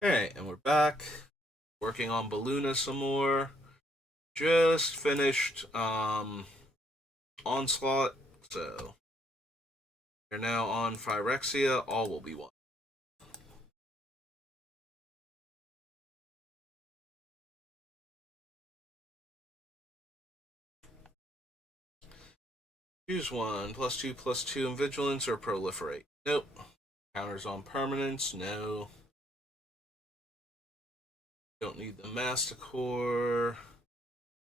Alright, and we're back. Working on Beluna some more. Just finished Onslaught, so you're now on Phyrexia. All will be one. Choose one. +2/+2 in Vigilance or Proliferate. Nope. Counters on permanence. No. Don't need the Masticore.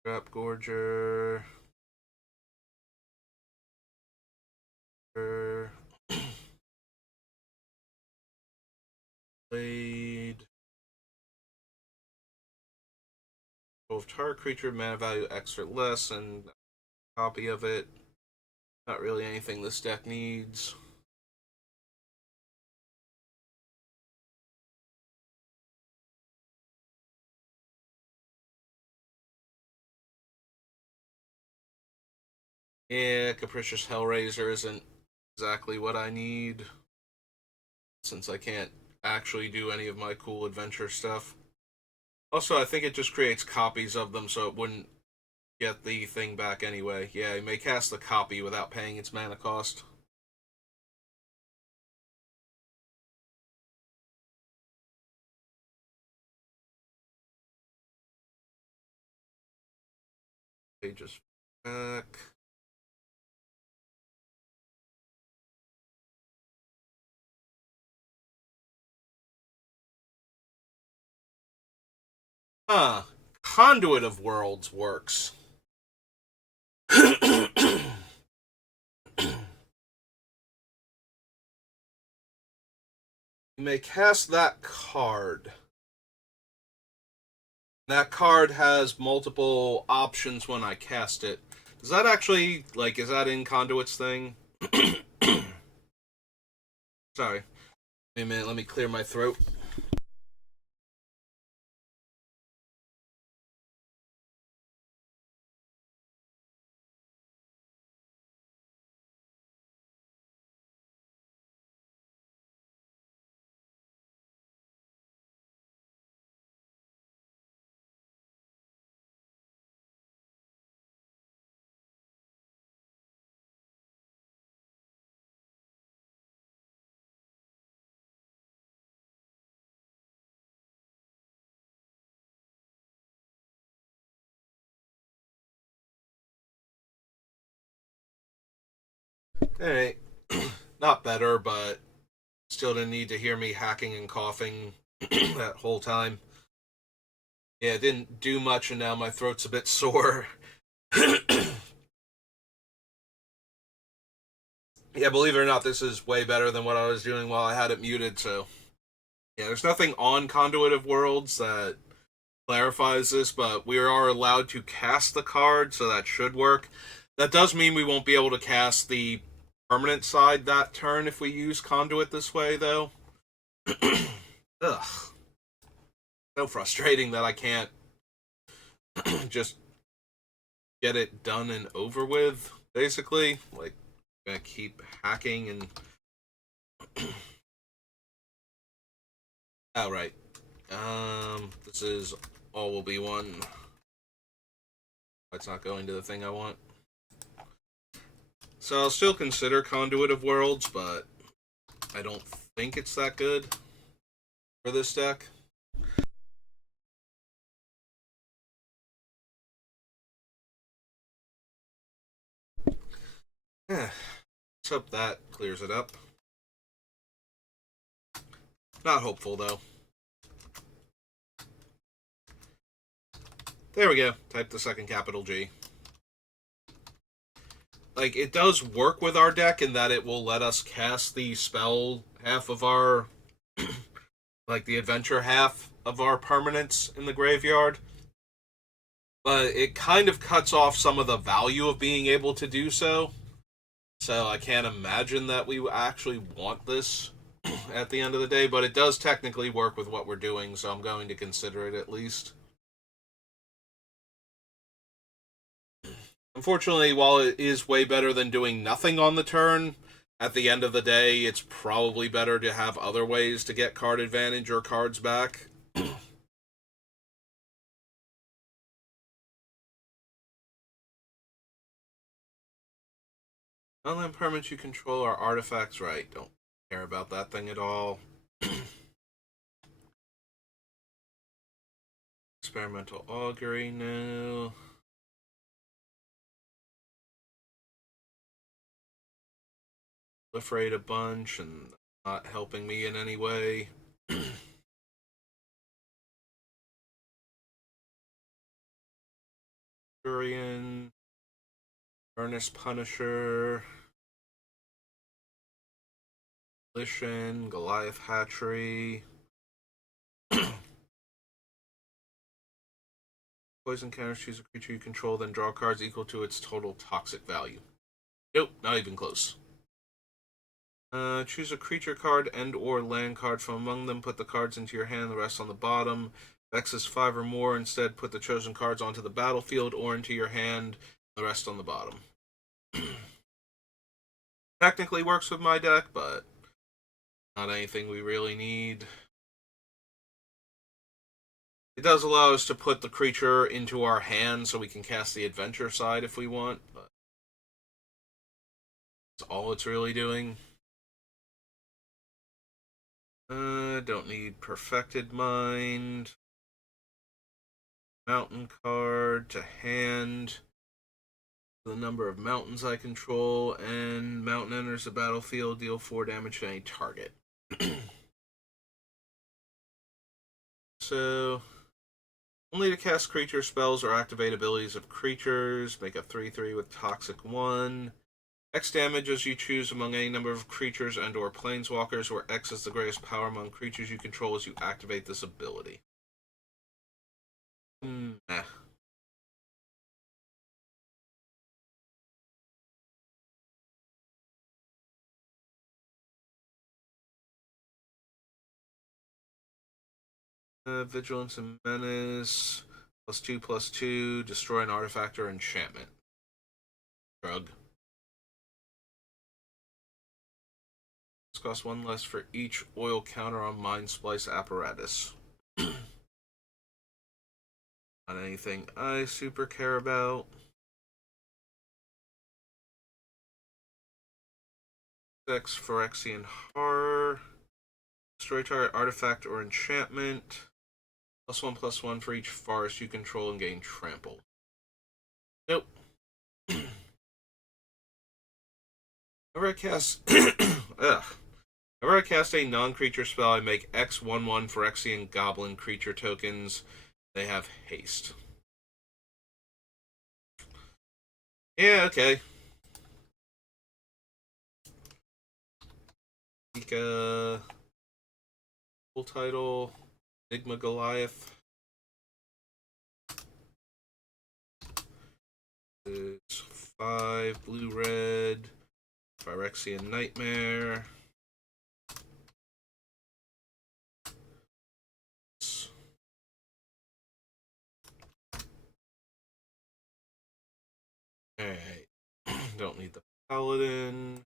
Trap Gorger. Blade. Both target creature mana value X or less, and a copy of it. Not really anything this deck needs. Yeah, Capricious Hellraiser isn't exactly what I need, since I can't actually do any of my cool adventure stuff. Also, I think it just creates copies of them, so it wouldn't get the thing back anyway. Yeah, you may cast the copy without paying its mana cost. Pages back. Huh. Conduit of Worlds works. You may cast that card. That card has multiple options when I cast it. Does that actually, like, is that in Conduit's thing? Sorry. Wait a minute, let me clear my throat. Alright. Not better, but still didn't need to hear me hacking and coughing that whole time. Yeah, it didn't do much, and now my throat's a bit sore. Yeah, believe it or not, this is way better than what I was doing while I had it muted, so. Yeah, there's nothing on Conduit of Worlds that clarifies this, but we are allowed to cast the card, so that should work. That does mean we won't be able to cast the permanent side that turn if we use Conduit this way, though. Ugh. So frustrating that I can't just get it done and over with, basically. Like, I'm gonna keep hacking and. Oh, right. This is all will be one. It's not going to the thing I want. So I'll still consider Conduit of Worlds, but I don't think it's that good for this deck. Let's hope that clears it up. Not hopeful, though. There we go. Type the second capital G. Like, it does work with our deck in that it will let us cast the spell half of our. like, the adventure half of our permanents in the graveyard. But it kind of cuts off some of the value of being able to do so. So I can't imagine that we actually want this at the end of the day, but it does technically work with what we're doing, so I'm going to consider it at least. Unfortunately, while it is way better than doing nothing on the turn, at the end of the day, it's probably better to have other ways to get card advantage or cards back. Unland permanents you control are artifacts, right? Don't care about that thing at all. Experimental augury, no. Proliferate a bunch and not helping me in any way. Durian, Furnace Punisher, Lishan, Goliath Hatchery. Poison counters, choose a creature you control, then draw cards equal to its total toxic value. Nope, not even close. Choose a creature card and or land card from among them. Put the cards into your hand, the rest on the bottom. Vex is 5 or more. Instead, put the chosen cards onto the battlefield or into your hand, the rest on the bottom. Technically works with my deck, but not anything we really need. It does allow us to put the creature into our hand so we can cast the adventure side if we want, but that's all it's really doing. Don't need Perfected Mind. Mountain card to hand. The number of mountains I control, and mountain enters the battlefield, deal 4 damage to any target. So, only to cast creature spells or activate abilities of creatures. Make a 3/3 with Toxic 1. X damage as you choose among any number of creatures and or planeswalkers, where X is the greatest power among creatures you control as you activate this ability. Nah. Vigilance and Menace. +2/+2. Destroy an artifact or enchantment. Shrug. This costs 1 less for each oil counter on Mind Splice Apparatus. Not anything I super care about. X Phyrexian Horror. Destroy target artifact or enchantment. +1/+1 for each forest you control and gain trample. Nope. Whenever I cast Ugh. Whenever I cast a non-creature spell, I make X 1/1 Phyrexian Goblin creature tokens. They have haste. Yeah, okay. Full title, Enigma Goliath. It's 5 blue red, Phyrexian Nightmare. Alright. Don't need the Paladin.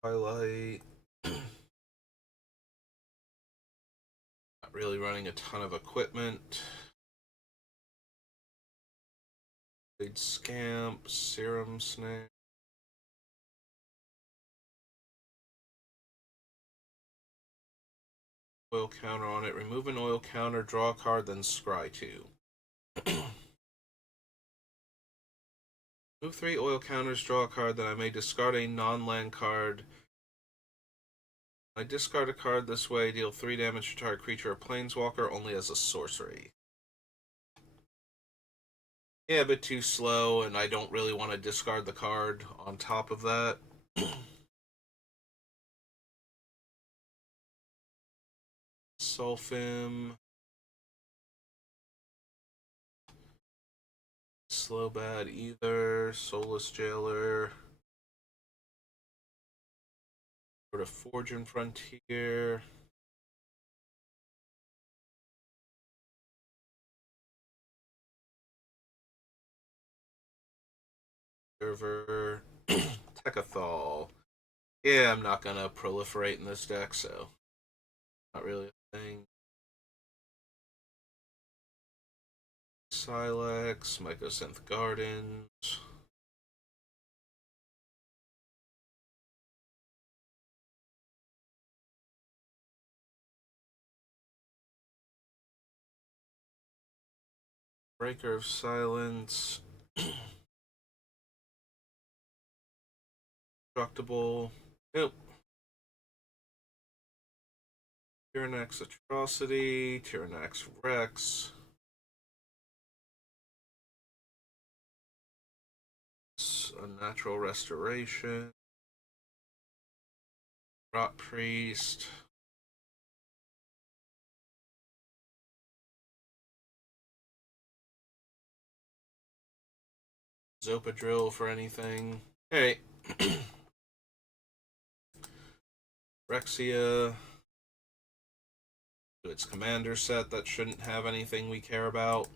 Twilight. Not really running a ton of equipment. Blade Scamp, Serum Snake. Oil counter on it. Remove an oil counter, draw a card, then scry 2. Move 3 oil counters, draw a card, then I may discard a non-land card. I discard a card this way, deal 3 damage to target creature or planeswalker only as a sorcery. Yeah, a bit too slow, and I don't really want to discard the card on top of that. Sulfim. slow bad either. Soulless Jailer. Sort of Forge and Frontier. Server. Techathol. Yeah, I'm not gonna proliferate in this deck, so not really a thing. Silex, Mycosynth Gardens. Breaker of Silence. Destructible. Nope. Tyrannax Atrocity. Tyrannax Rex. Unnatural Restoration. Rot Priest. Zopa Drill for anything. Hey. Rexia. To its commander set that shouldn't have anything we care about.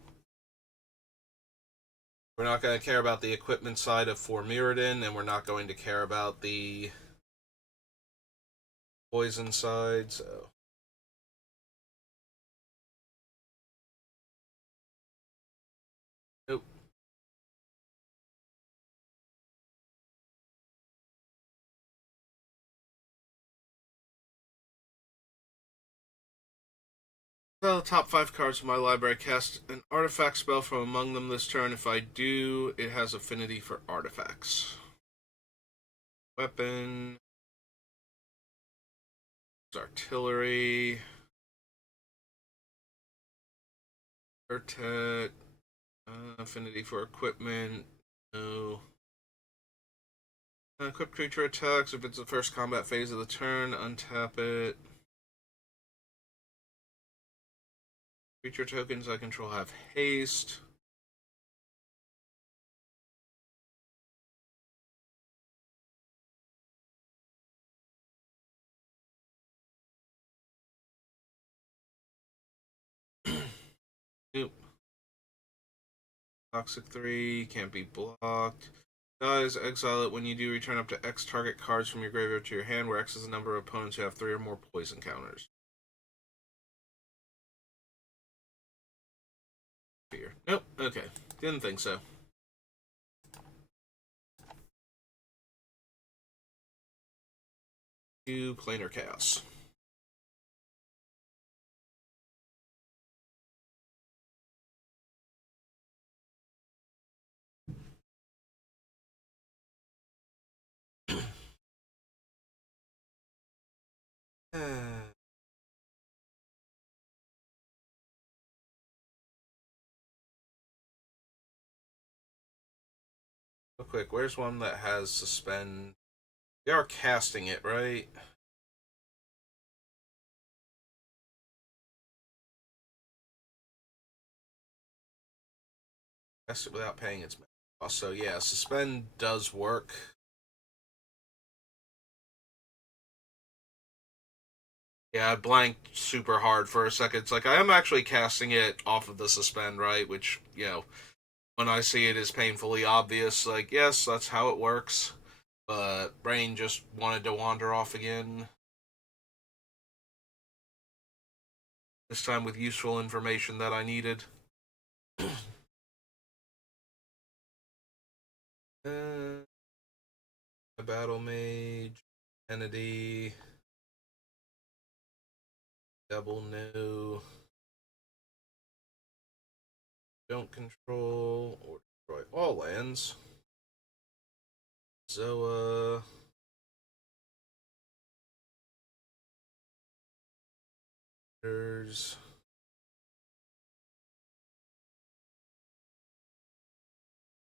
We're not going to care about the equipment side of Mirrodin, and we're not going to care about the poison side, so. Nope. The top 5 cards of my library cast an artifact spell from among them this turn. If I do, it has affinity for artifacts. Weapon. Artillery. Urtet. Affinity for equipment. No. Equipped creature attacks. If it's the first combat phase of the turn, untap it. Creature tokens I control have haste. Nope. Toxic 3, can't be blocked. Dies, exile it. When you do, return up to X target cards from your graveyard to your hand, where X is the number of opponents who have 3 or more poison counters. Here. Nope, okay. Didn't think so. Two Planar Chaos. Real quick, where's one that has suspend? We are casting it, right? Cast it without paying its cost. So yeah, suspend does work. Yeah, I blanked super hard for a second. It's like I am actually casting it off of the suspend, right? Which, when I see it is painfully obvious. Like, yes, that's how it works. But brain just wanted to wander off again. This time with useful information that I needed. A battle mage, entity, double no, don't control or destroy all lands. Zoa. There's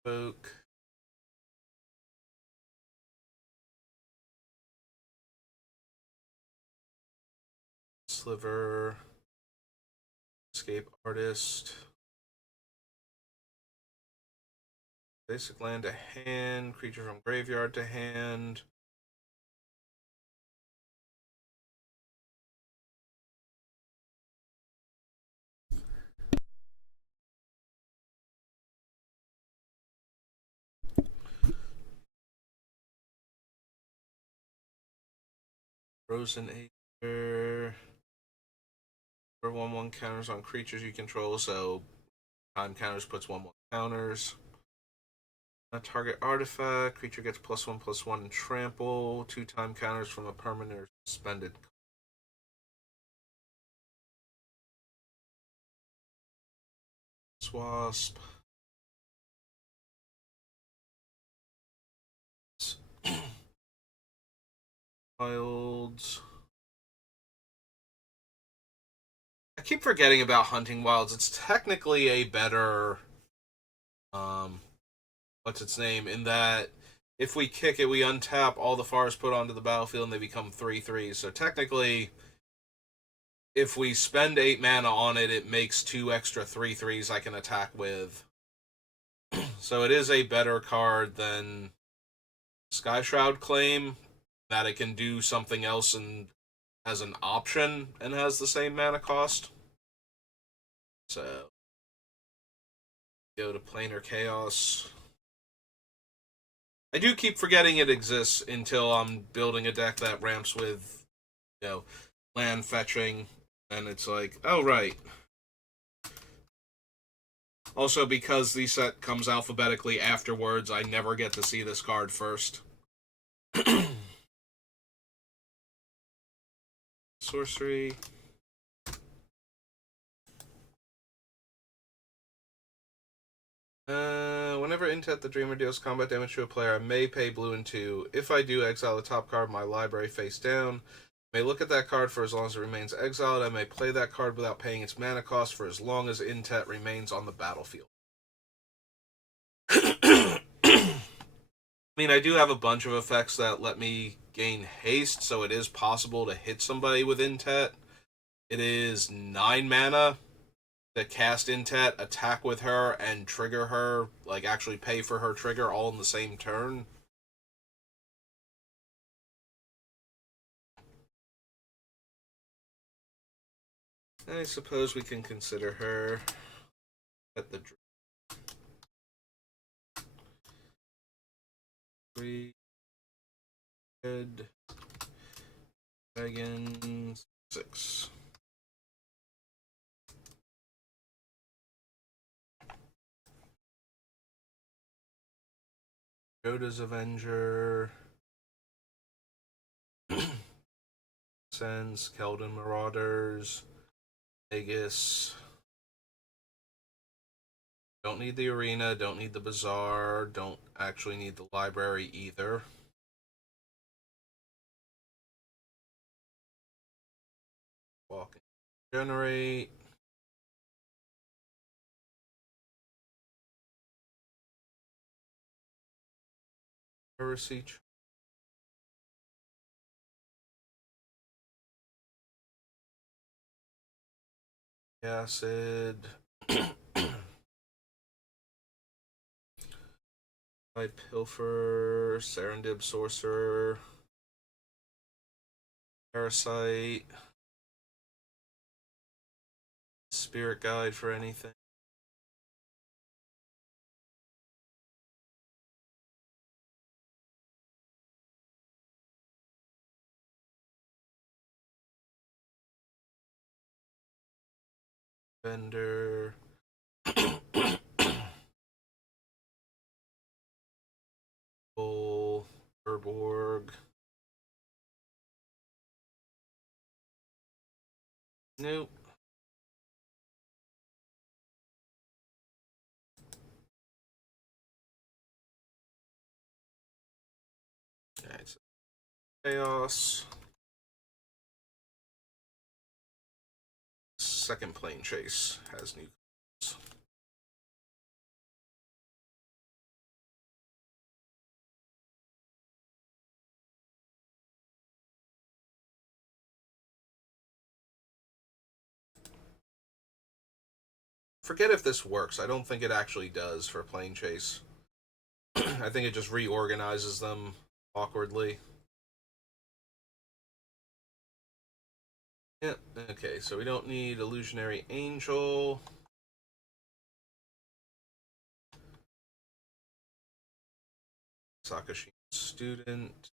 Spoke. Sliver. Escape Artist. Basic land to hand. Creature from graveyard to hand. Frozen Acre. For 1/1 counters on creatures you control, so time counters puts 1/1 counters. A target artifact. Creature gets +1/+1 and trample. 2 time counters from a permanent or suspended. Swasp. Wilds. I keep forgetting about Hunting Wilds. It's technically a better what's its name, in that if we kick it, we untap all the forests put onto the battlefield and they become 3/3s. So technically, if we spend 8 mana on it, it makes 2 extra 3/3s I can attack with. So it is a better card than Sky Shroud Claim, that it can do something else and as an option and has the same mana cost. So go to Planar Chaos. I do keep forgetting it exists until I'm building a deck that ramps with, land fetching, and it's like, oh right. Also, because the set comes alphabetically afterwards, I never get to see this card first. Sorcery. Whenever Intet the Dreamer deals combat damage to a player, I may pay blue and 2. If I do, exile the top card of my library face down. I may look at that card for as long as it remains exiled. I may play that card without paying its mana cost for as long as Intet remains on the battlefield. I mean, I do have a bunch of effects that let me gain haste, so it is possible to hit somebody with Intet. It is 9 mana to cast Intet, attack with her, and trigger her, like actually pay for her trigger all in the same turn. I suppose we can consider her at the 3 red dragon 6. Yoda's Avenger. Sends Keldon Marauders. Vegas. Don't need the arena, don't need the bazaar, don't actually need the library either. Walk and generate. Heresy. Acid. I Pilfer. Serendib Sorcerer. Parasite. Spirit Guide for anything. Vendor. Bull. Urborg. Nope. Alright, so Chaos. Second Plane Chase has new cards. Forget if this works. I don't think it actually does for Plane Chase. I think it just reorganizes them awkwardly. Yeah, okay, so we don't need Illusionary Angel. Sakashi Student.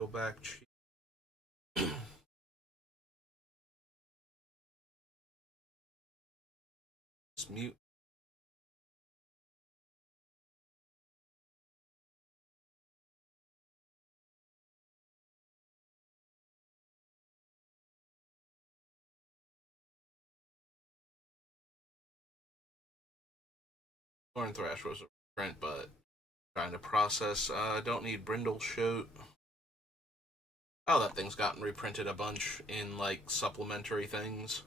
Go back. Just mute. Thorn Thrash was a print, but trying to process. Don't need Brindle Shoot. Oh, that thing's gotten reprinted a bunch in, like, supplementary things.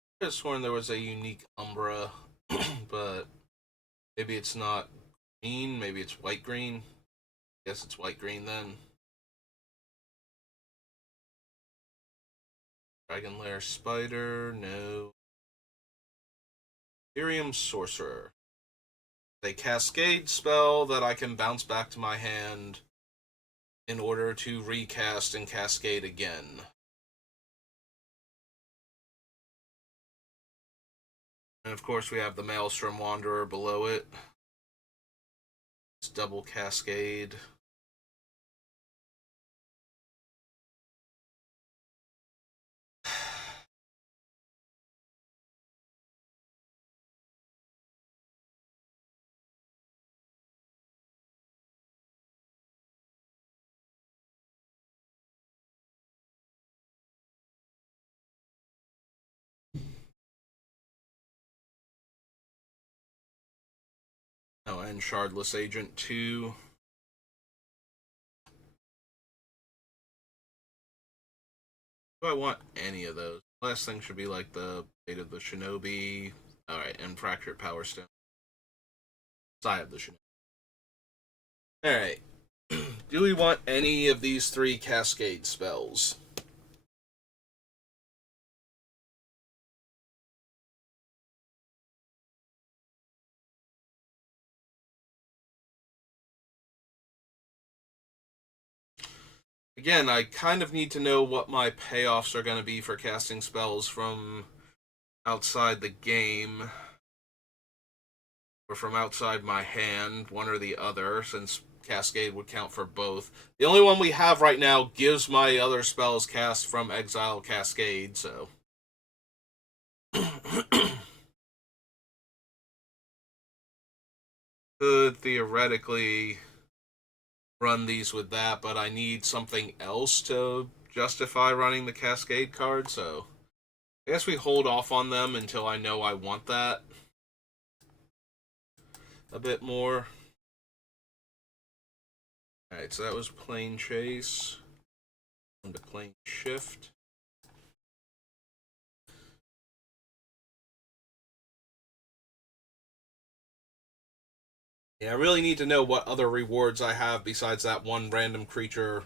I could have sworn there was a unique Umbra, but maybe it's not green, maybe it's white-green. Guess it's white-green then. Dragon Lair Spider, no. Ethereum Sorcerer. A Cascade spell that I can bounce back to my hand in order to recast and cascade again. And of course we have the Maelstrom Wanderer below it. It's double cascade. Oh, and Shardless Agent 2. Do I want any of those? Last thing should be like the Fate of the Shinobi. Alright, and Fractured Power Stone. I have the Shinobi. Alright. Do we want any of these 3 Cascade spells? Again, I kind of need to know what my payoffs are going to be for casting spells from outside the game. Or from outside my hand, one or the other, since Cascade would count for both. The only one we have right now gives my other spells cast from Exile Cascade, so. Could theoretically run these with that, but I need something else to justify running the Cascade card, so I guess we hold off on them until I know I want that a bit more. Alright, so that was Plane Chase. On to Plane Shift. Yeah, I really need to know what other rewards I have besides that one random creature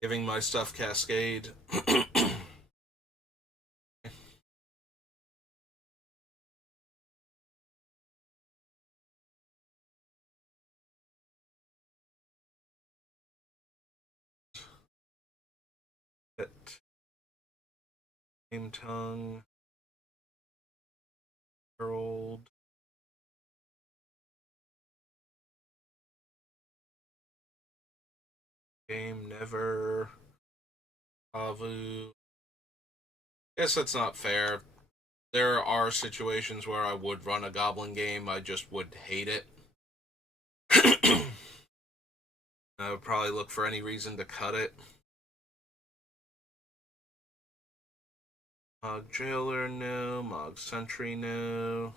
giving my stuff Cascade. Game Tongue. Herald. Game Never. Pavu. Guess that's not fair. There are situations where I would run a Goblin game, I just would hate it. I would probably look for any reason to cut it. Mog Jailer, no. Mog Sentry, no.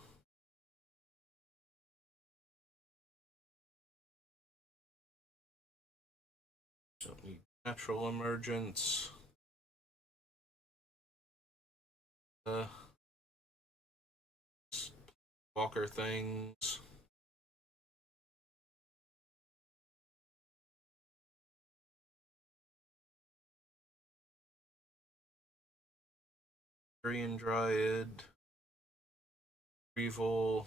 Don't need Natural Emergence. walker things. Korean Dryad. Reval.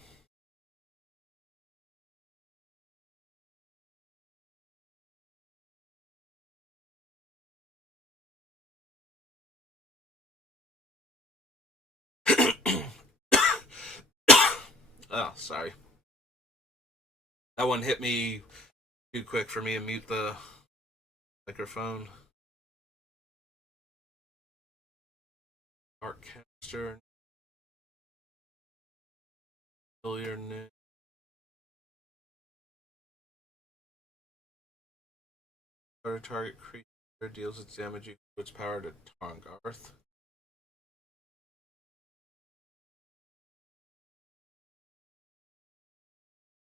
Oh, sorry. That one hit me too quick for me to mute the microphone. Artcaster. Familiar name. Target creature deals its damage equal to its power to Tongarth.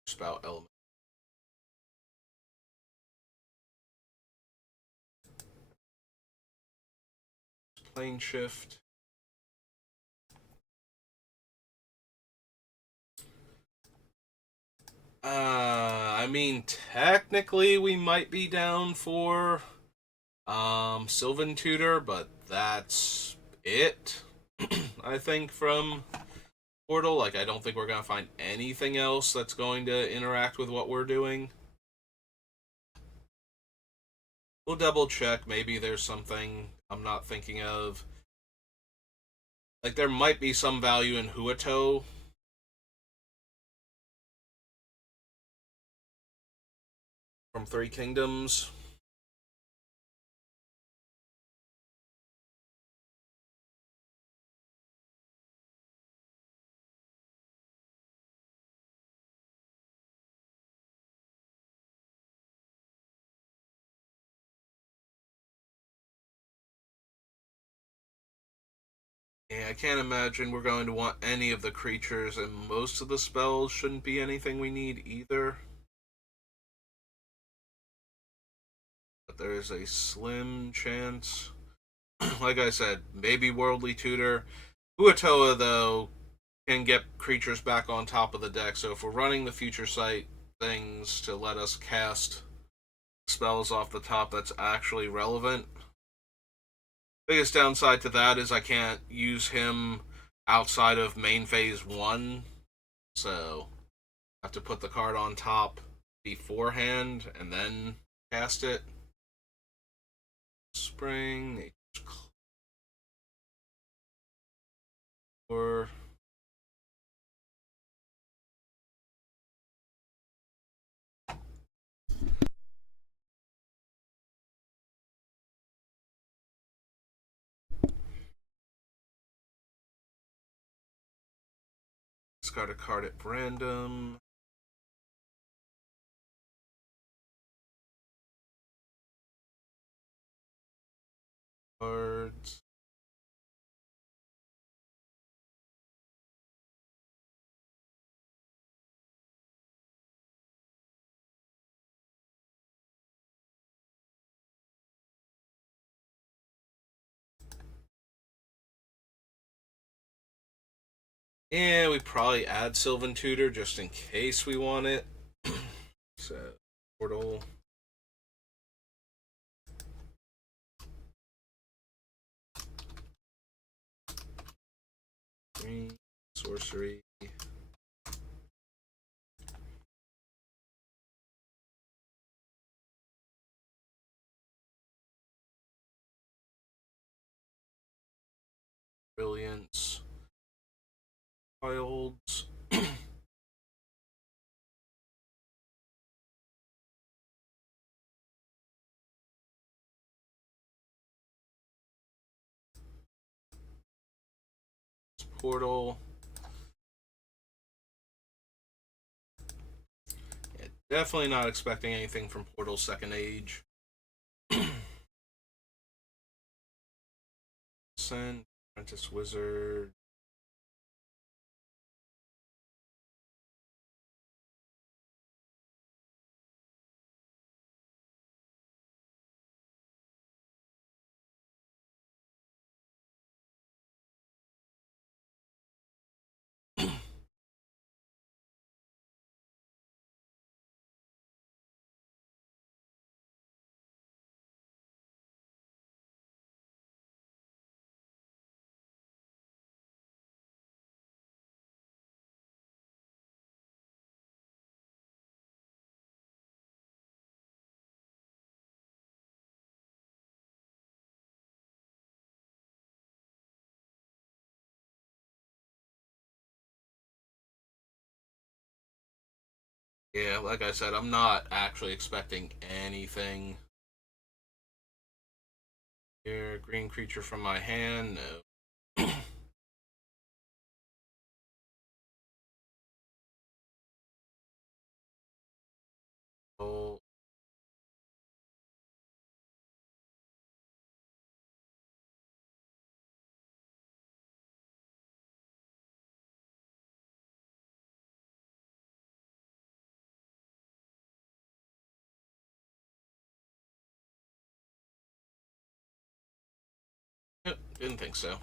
Spout element. Plane shift. I mean, technically we might be down for Sylvan Tutor, but that's it. I think from Portal, like I don't think we're gonna find anything else that's going to interact with what we're doing. We'll double check. Maybe there's something I'm not thinking of. Like there might be some value in Huato. From Three Kingdoms. Yeah, I can't imagine we're going to want any of the creatures, and most of the spells shouldn't be anything we need either. But there's a slim chance. Like I said, maybe Worldly Tutor. Uatoa, though, can get creatures back on top of the deck, so if we're running the Future Sight things to let us cast spells off the top that's actually relevant. Biggest downside to that is I can't use him outside of main phase 1, so I have to put the card on top beforehand and then cast it. Spring, or discard a card at random. Cards. Yeah, we probably add Sylvan Tutor just in case we want it. So, Portal. Green, sorcery. Brilliance. Wilds. Portal. Yeah, definitely not expecting anything from Portal Second Age. Send. Apprentice Wizard. Yeah, like I said, I'm not actually expecting anything. Here, green creature from my hand, no. Oh, yep, didn't think so.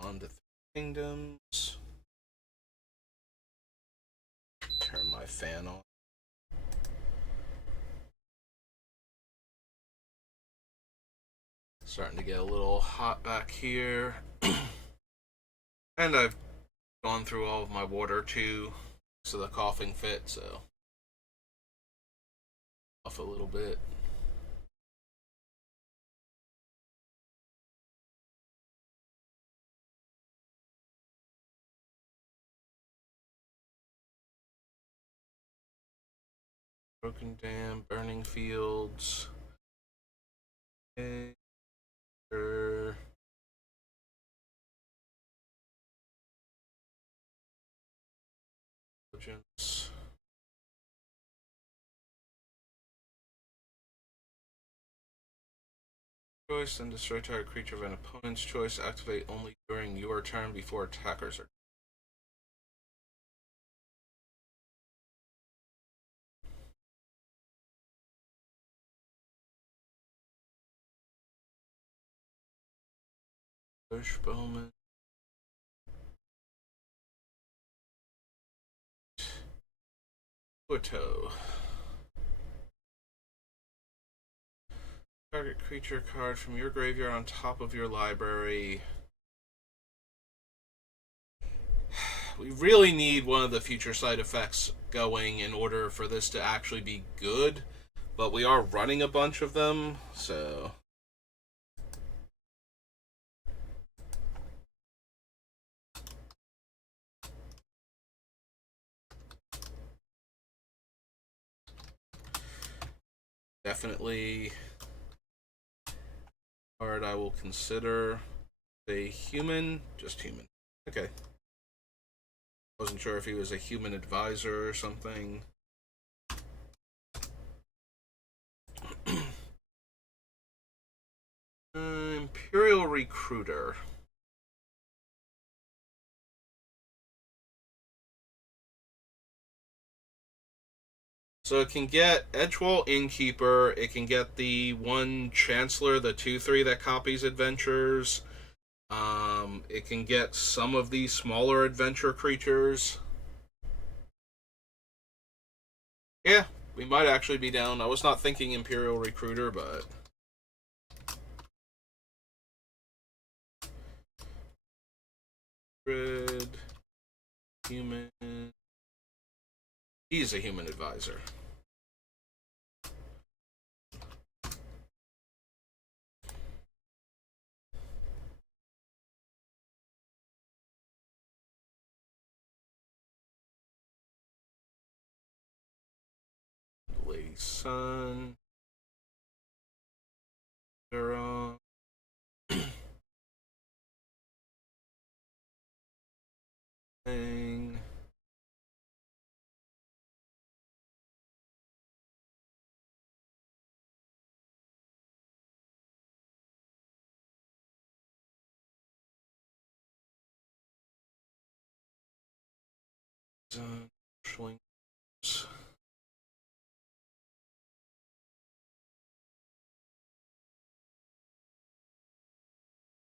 On to Kingdoms. Turn my fan on. Starting to get a little hot back here. And I've gone through all of my water too, so the coughing fit, so off a little bit. Broken Dam, Burning Fields. Okay. Sure. Diligence. Choice and destroy target creature of an opponent's choice. Activate only during your turn before attackers are. Bush Bowman. Puerto. Target creature card from your graveyard on top of your library. We really need one of the future side effects going in order for this to actually be good, but we are running a bunch of them, so definitely card I will consider. A human, just human. Okay. Wasn't sure if he was a human advisor or something. Imperial Recruiter. So it can get Edgewall Innkeeper. It can get the one Chancellor, the 2/3 that copies adventures. It can get some of these smaller adventure creatures. Yeah, we might actually be down. I was not thinking Imperial Recruiter, but Red human. He's a human advisor. Lady Sun. Sarah. Thing. Schlinks.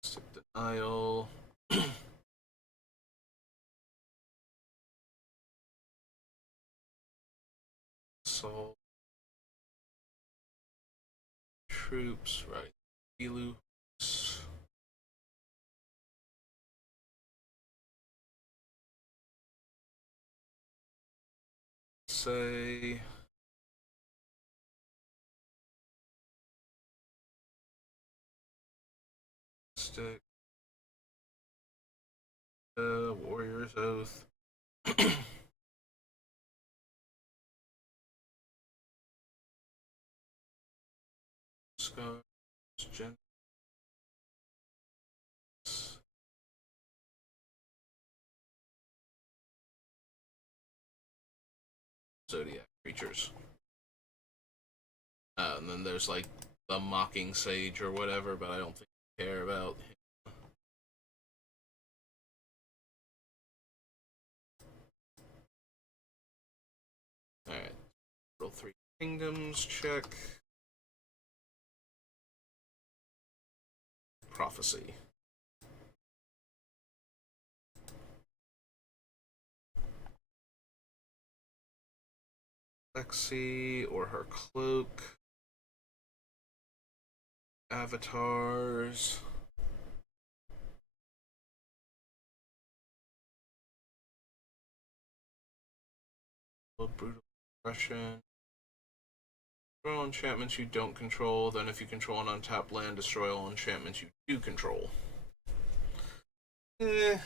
Stick Denial. Assault. Troops. Right. Elus. Say. Stick. Warrior's Oath. Scars, Gen. Zodiac creatures. And then there's like the Mocking Sage or whatever, but I don't think I care about him. Alright. Roll 3 kingdoms, check. Prophecy. Lexi or her cloak. Avatars. Brutal Oppression. Destroy all enchantments you don't control. Then, if you control an untapped land, destroy all enchantments you do control. Eh.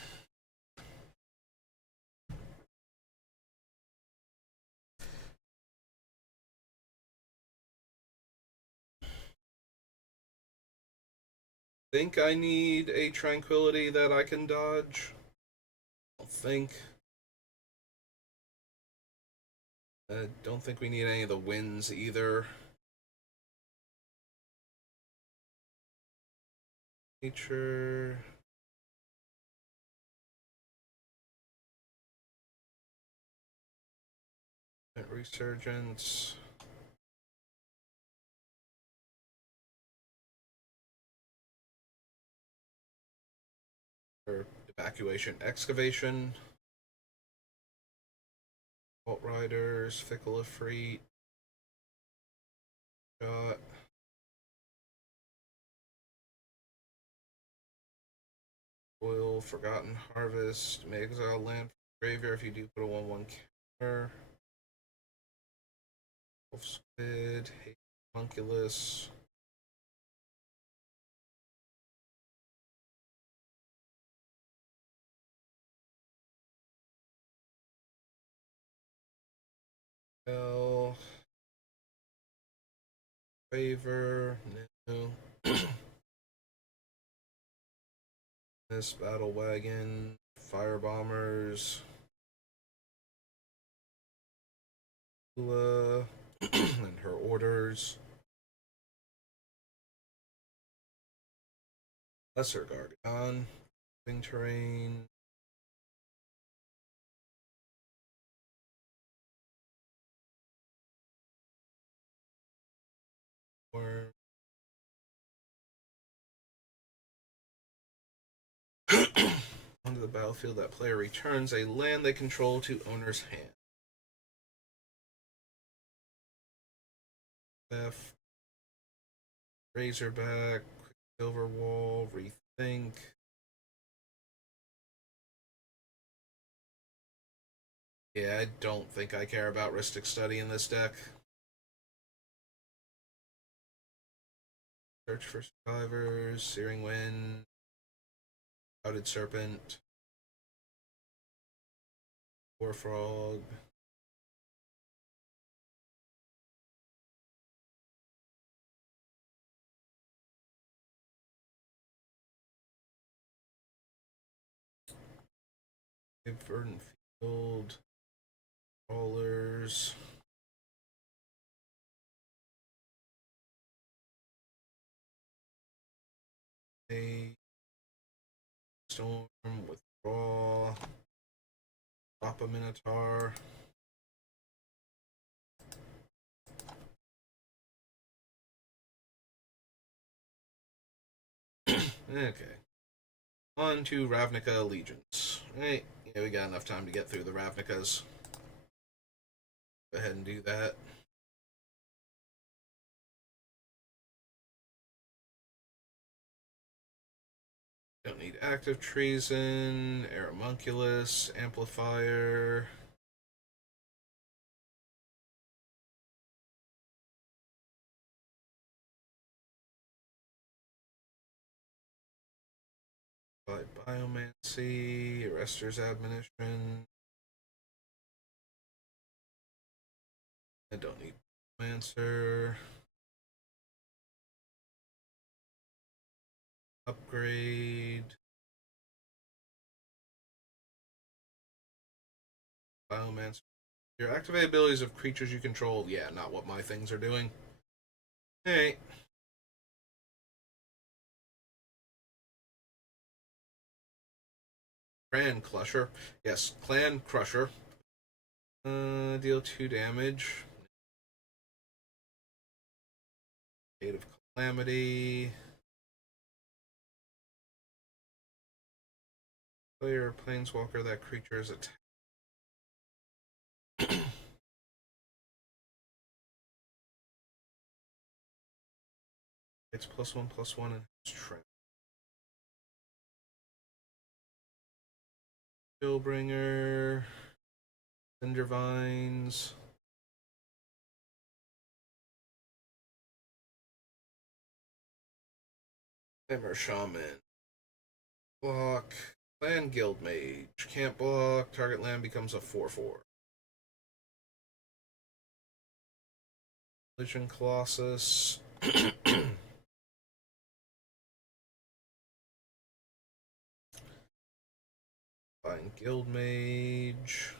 Think I need a tranquility that I can dodge. I don't think we need any of the winds either. Nature. Resurgence. Or evacuation, excavation. Alt Riders, Fickle Efreet. Shot. Oil, Forgotten Harvest. May exile land from graveyard if you do put a 1/1 counter. Wolf Squid, Homunculus. Hell. Favor. No. This Battle Wagon. Fire Bombers. And her orders. Lesser Gargadon. Living Terrain. Worm. Onto the battlefield, that player returns a land they control to owner's hand. F. Razorback. Quicksilver Wall. Rethink. Yeah, I don't think I care about Rhystic Study in this deck. Search for Survivors. Searing Wind. Clouded Serpent. War Frog. Verdant Field. Crawlers. A Storm. Withdraw. Drop a Minotaur. Okay. On to Ravnica Allegiance. Right. Yeah, we got enough time to get through the Ravnicas. Go ahead and do that. Don't need Active Treason, Homunculus, Amplifier. By Biomancy, Arrester's Admonition. I don't need Answer. Upgrade. Biomancer. Your activate abilities of creatures you control. Yeah, not what my things are doing. Hey. Clan Crusher. Yes, Clan Crusher. Deal 2 damage. Gate of Calamity. Player Planeswalker, that creature is attacked. It's +1/+1 and has Trent. Skillbringer. Cinder Vines. Hammer Shaman. Block. Land Guild Mage. Can't block. Target land becomes a 4/4. Legion Colossus. Find Guild Mage.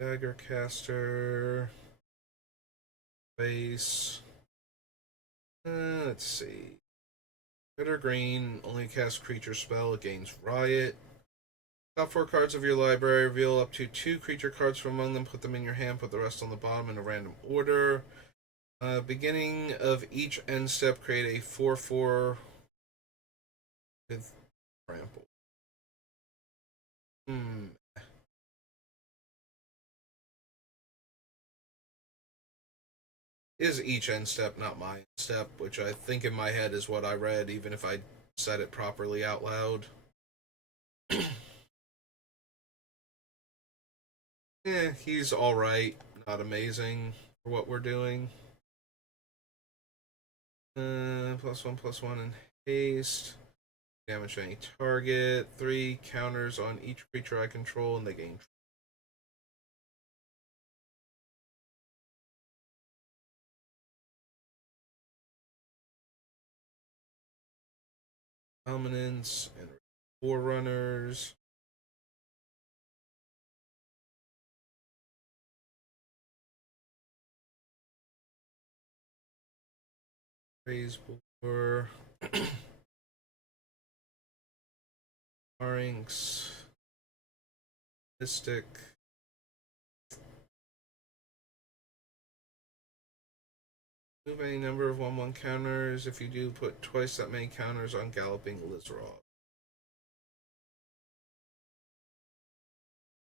Daggercaster. Base. Let's see. Red or green, only cast creature spell, it gains Riot. Top 4 cards of your library, reveal up to 2 creature cards from among them, put them in your hand, put the rest on the bottom in a random order. Beginning of each end step, create a 4/4 with trample. Is each end step, not my end step, which I think in my head is what I read, even if I said it properly out loud. He's alright, not amazing for what we're doing. +1/+1 and haste. Damage to any target. 3 counters on each creature I control, and they gain. Dominance and Forerunners. Praise War. Pharynx. Mystic. Move any number of 1/1 counters. If you do, put twice that many counters on Galloping Lizard.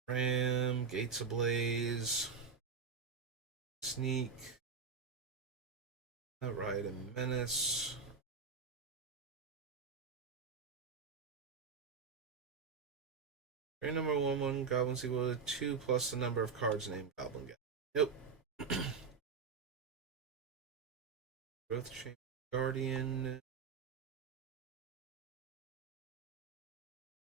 Ram, Gates Ablaze, Sneak, Ride and Menace. Rare number 1/1 Goblins equal to 2 plus the number of cards named Goblin Guy. Nope. Growth Chain Guardian. As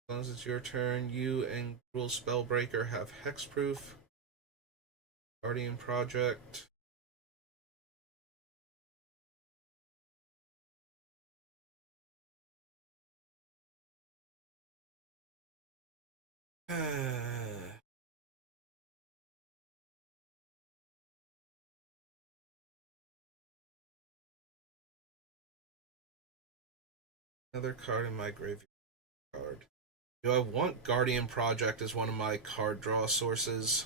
long as it's your turn, you and Gruul Spellbreaker have hexproof. Guardian Project. Another card in my graveyard. Do I want Guardian Project as one of my card draw sources?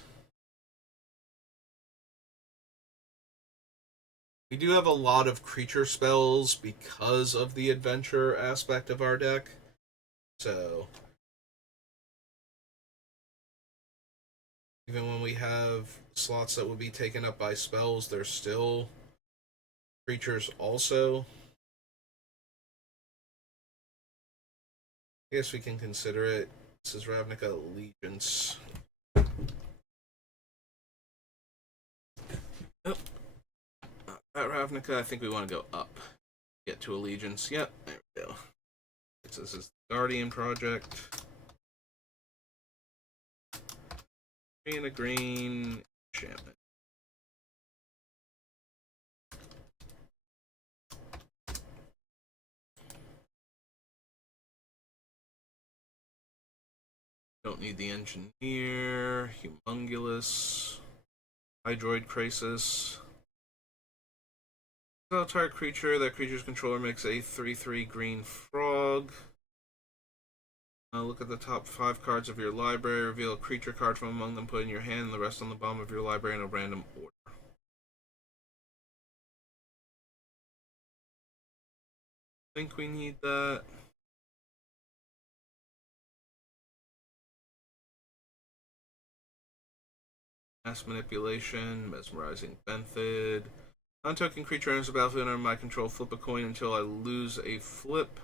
We do have a lot of creature spells because of the adventure aspect of our deck. So, even when we have slots that would be taken up by spells, there's still creatures also. I guess we can consider it. This is Ravnica Allegiance. Oh, at Ravnica, I think we want to go up. Get to Allegiance. Yep, there we go. This is the Guardian Project. Green, a green enchantment. Don't need the Engineer. Humongulous. Hydroid Crisis. Target creature. That creature's controller makes a 3/3 green frog. Look at the top 5 cards of your library. Reveal a creature card from among them. Put in your hand, and the rest on the bottom of your library in a random order. I think we need that. Mass Manipulation, Mesmerizing Benthid. Non-token creature enters the battlefield under my control. Flip a coin until I lose a flip.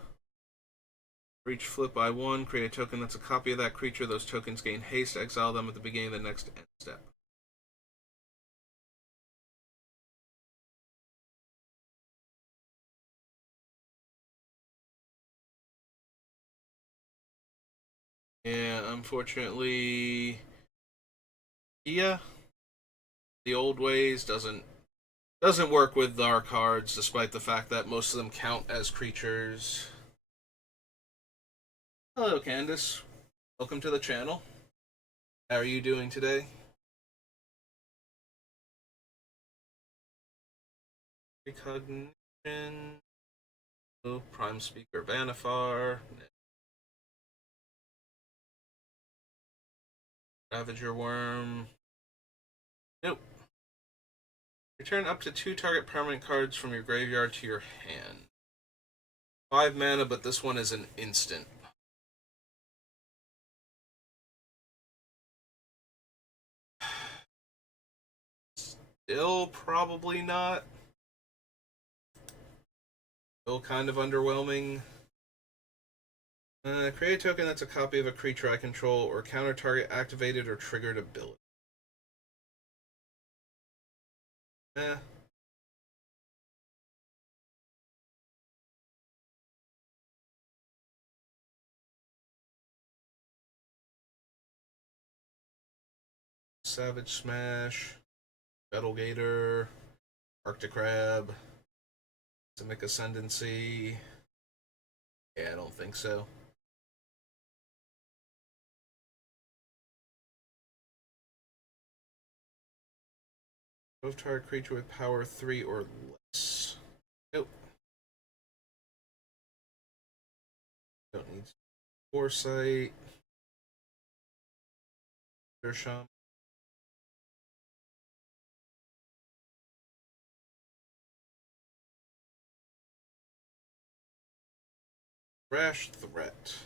For each flip I won, create a token that's a copy of that creature. Those tokens gain haste. Exile them at the beginning of the next end step. Yeah, unfortunately, yeah, the old ways doesn't work with our cards, despite the fact that most of them count as creatures. Hello, Candace. Welcome to the channel. How are you doing today? Recognition. Oh, Prime Speaker Vanifar. Ravager Worm. Nope. Return up to 2 target permanent cards from your graveyard to your hand. 5 mana, but this one is an instant. Still probably not. Still kind of underwhelming. Create a token that's a copy of a creature I control or counter target activated or triggered ability. Eh. Savage Smash, Battle Gator, Arctic Crab, Simic Ascendancy. Yeah, I don't think so. Move target creature with power 3 or less. Nope. Don't need Foresight. Dersham. Rash Threat.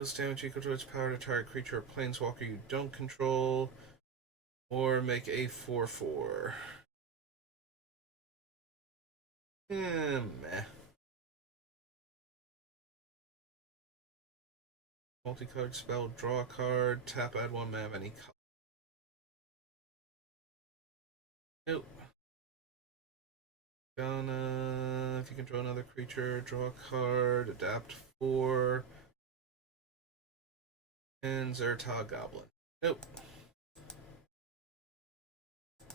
This damage equal to its power to target creature or planeswalker you don't control. Or make a 4/4. Meh. Multicolored spell, draw a card, tap, add 1 mana of any color. Nope. Gonna, if you control another creature, draw a card, adapt 4. And Zerta Goblin. Nope.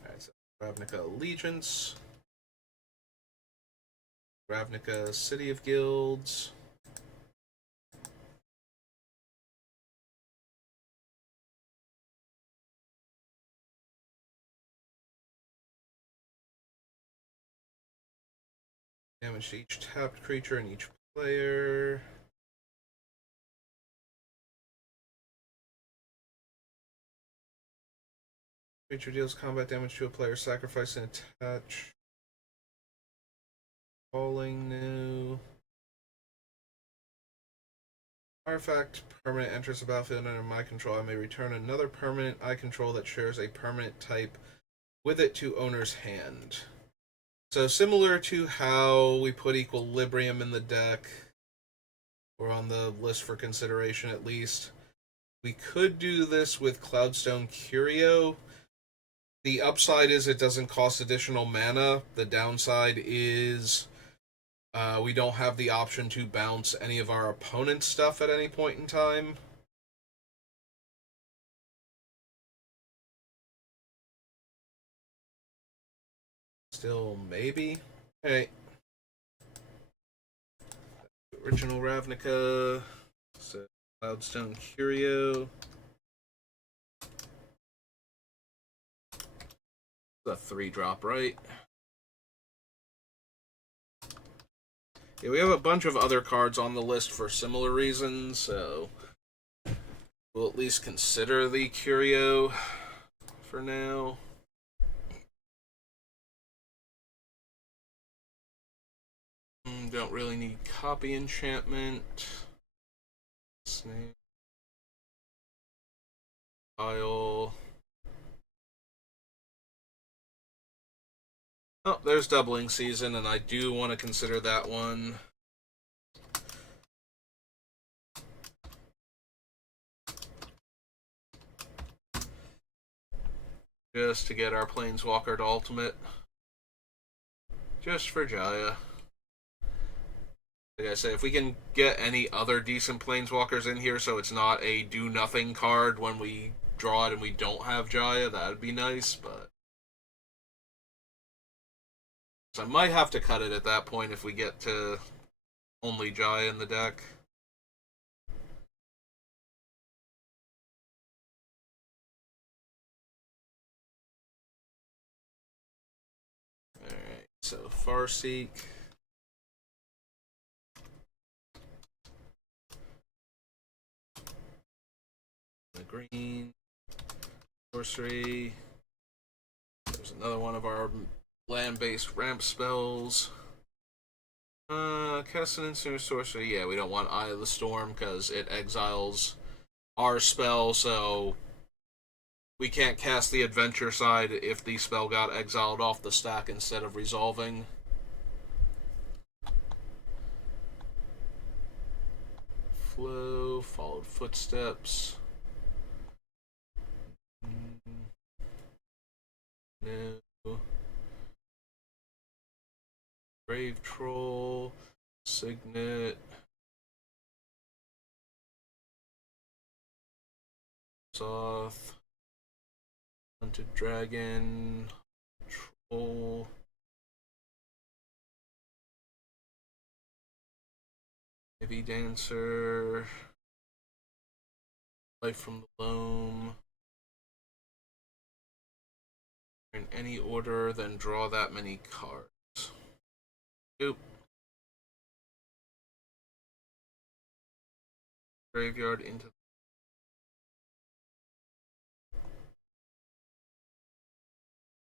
Alright, so Ravnica Allegiance. Ravnica City of Guilds. Damage to each tapped creature and each player. Creature deals combat damage to a player, sacrifice and attach. Falling new. Artifact permanent enters the battlefield under my control. I may return another permanent I control that shares a permanent type with it to owner's hand. So similar to how we put Equilibrium in the deck, or on the list for consideration at least, we could do this with Cloudstone Curio. The upside is it doesn't cost additional mana. The downside is we don't have the option to bounce any of our opponent's stuff at any point in time. Still, maybe. Alright. Original Ravnica. So, Cloudstone Curio. The 3-drop, right? Yeah, we have a bunch of other cards on the list for similar reasons, so we'll at least consider the Curio for now. Don't really need Copy Enchantment. Snake. Pile. Oh, there's Doubling Season, and I do want to consider that one. Just to get our Planeswalker to Ultimate. Just for Jaya. Like I say, if we can get any other decent Planeswalkers in here so it's not a do-nothing card when we draw it and we don't have Jaya, that would be nice, but... So I might have to cut it at that point if we get to only Jaya in the deck. Alright, so Farseek. The green. Sorcery. There's another one of our land-based ramp spells. Cast an instant sorcery. Yeah, we don't want Eye of the Storm because it exiles our spell, so we can't cast the adventure side if the spell got exiled off the stack instead of resolving. Flow, followed footsteps. No. Brave Troll, Signet, Soth, Hunted Dragon, Troll, Heavy Dancer, Life from the Loam. In any order, then draw that many cards. Oop. Graveyard into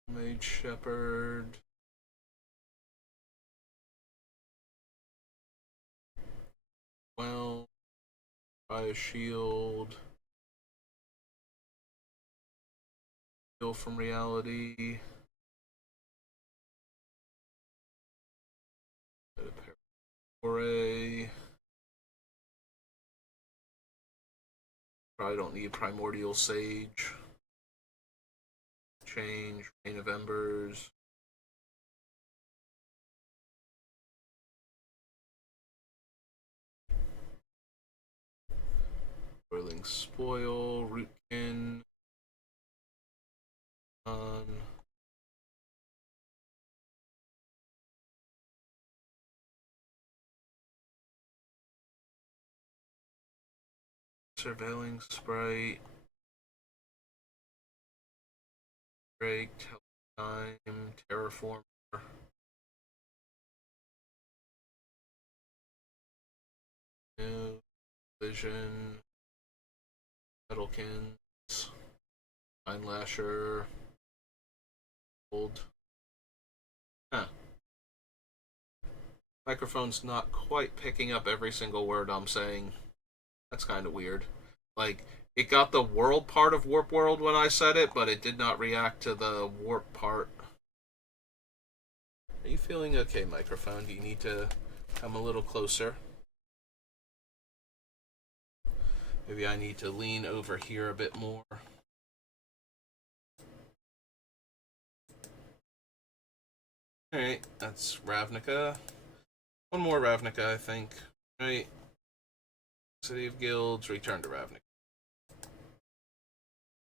Mage Shepherd. Well, Fire Shield. Heal from Reality. Foray. Probably don't need Primordial Sage. Change. Reign of Embers. Boiling Spoil. Rootkin. Surveilling Sprite. Drake. Time. Terraformer. New. Vision. Metalkins. Pine Lasher. Old. Huh. Microphone's not quite picking up every single word I'm saying. That's kind of weird. Like, it got the world part of Warp World when I said it, but it did not react to the warp part. Are you feeling okay, microphone? Do you need to come a little closer? Maybe I need to lean over here a bit more. Alright, that's Ravnica. One more Ravnica, I think. Right. City of Guilds, return to Ravnica.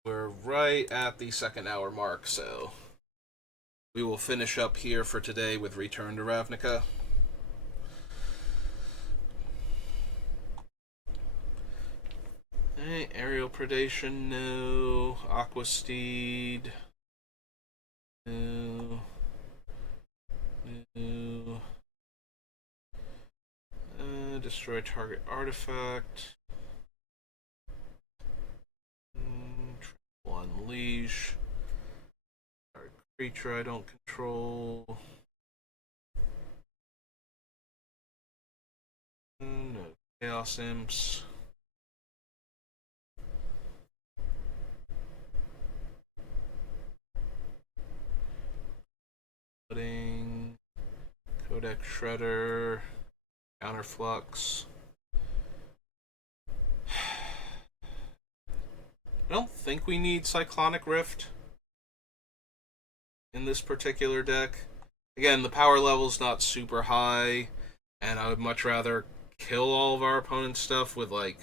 We're right at the second hour mark, so we will finish up here for today with Return to Ravnica. Alright, Aerial Predation, no. Aqua Steed, no. No. Destroy target artifact. Unleash. Target creature I don't control. No Chaos Imps. Pudding. Codex Shredder. Counterflux. I don't think we need Cyclonic Rift in this particular deck. Again, the power level's not super high, and I would much rather kill all of our opponent's stuff with, like,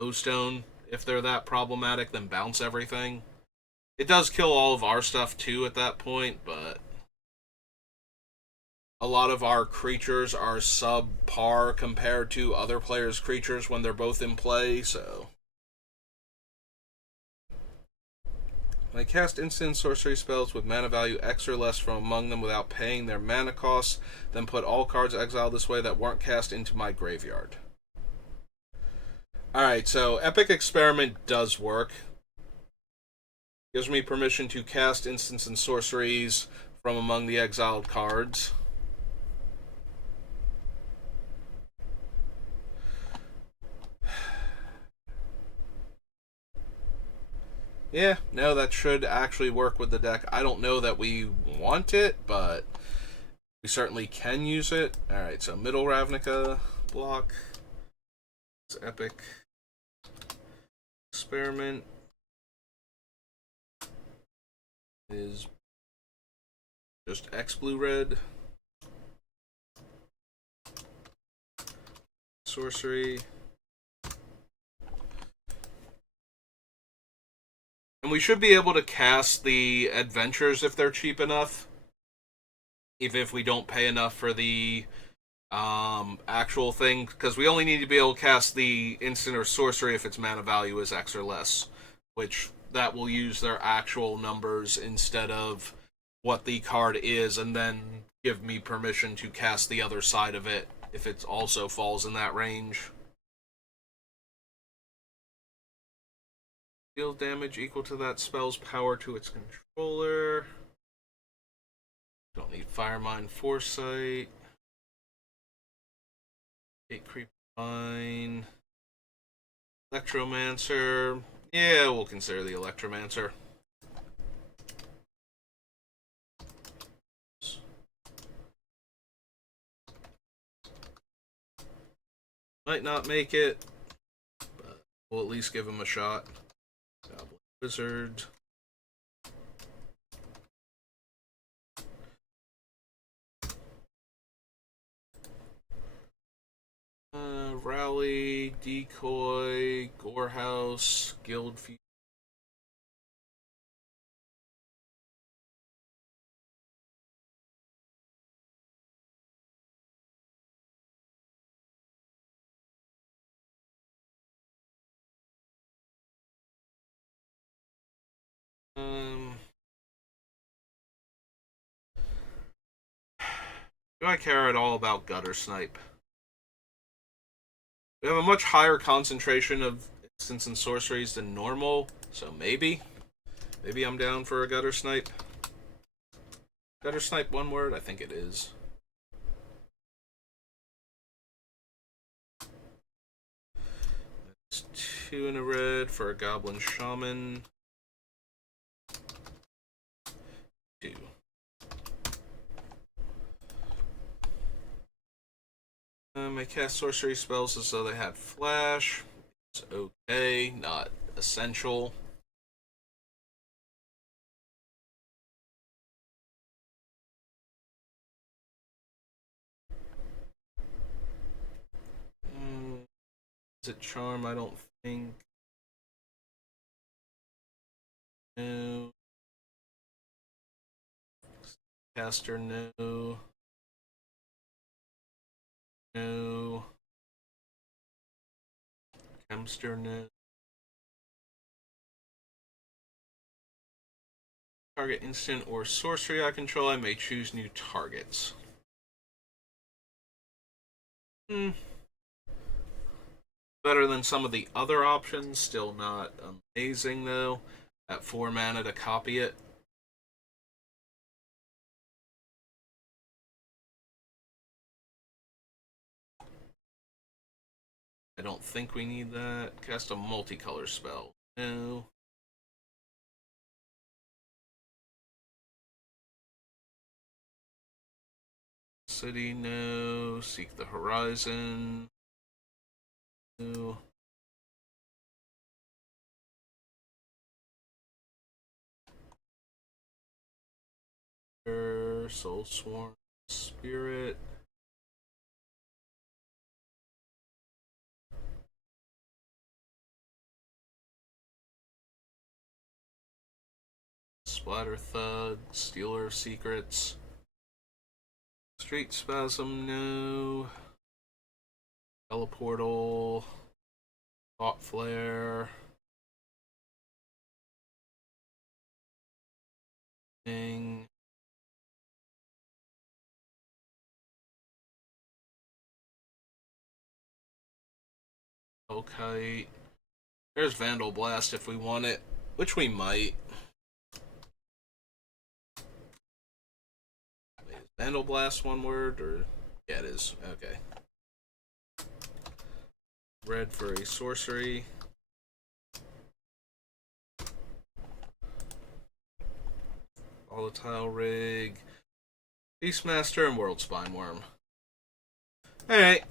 Bowstone, if they're that problematic, than bounce everything. It does kill all of our stuff, too, at that point, but a lot of our creatures are subpar compared to other players' creatures when they're both in play, so... When they cast instant sorcery spells with mana value X or less from among them without paying their mana costs, then put all cards exiled this way that weren't cast into my graveyard. Alright, so Epic Experiment does work. Gives me permission to cast instants and sorceries from among the exiled cards. Yeah, no, that should actually work with the deck. I don't know that we want it, but we certainly can use it. Alright, so middle Ravnica block. It's Epic Experiment is just X blue red. Sorcery. And we should be able to cast the adventures if they're cheap enough. Even if we don't pay enough for the actual thing. Because we only need to be able to cast the instant or sorcery if its mana value is X or less. Which, that will use their actual numbers instead of what the card is. And then give me permission to cast the other side of it if it also falls in that range. Deal damage equal to that spell's power to its controller. Don't need Firemind Foresight. 8 Creep Mine. Electromancer. Yeah, we'll consider the Electromancer. Might not make it, but we'll at least give him a shot. Goblin Wizard. Rally, Decoy, Gorehouse, Guild Feud. Do I care at all about Gutter Snipe? We have a much higher concentration of instants and sorceries than normal, so maybe. Maybe I'm down for a Gutter Snipe. Gutter Snipe one word? I think it is. That's 2 in a red for a Goblin Shaman. 2. I cast sorcery spells as though they had flash. It's okay, not essential. Is it charm? I don't think. No. Caster, no. No. Chemster, no. Target instant or sorcery I control, I may choose new targets. Better than some of the other options. Still not amazing, though. At 4 mana to copy it. I don't think we need that. Cast a multicolor spell. No. City, no. Seek the horizon. No. Soul Sworn Spirit. Splatter Thug. Stealer of Secrets. Street Spasm, no. Teleportal. Thought Flare. Thing. Okay. There's Vandal Blast if we want it, which we might. Wait, is Vandal Blast one word, or yeah, it is. Okay. Red for a sorcery. Volatile Rig, Beastmaster, and World Spine Worm. Alright.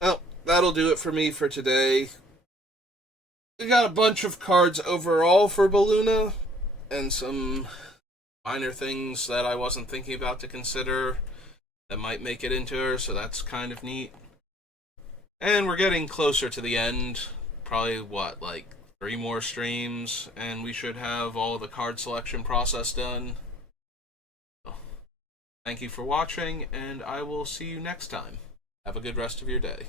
Well, that'll do it for me for today. We got a bunch of cards overall for Beluna, and some minor things that I wasn't thinking about to consider that might make it into her, so that's kind of neat. And we're getting closer to the end. Probably, what, like 3 more streams, and we should have all the card selection process done. So, thank you for watching, and I will see you next time. Have a good rest of your day.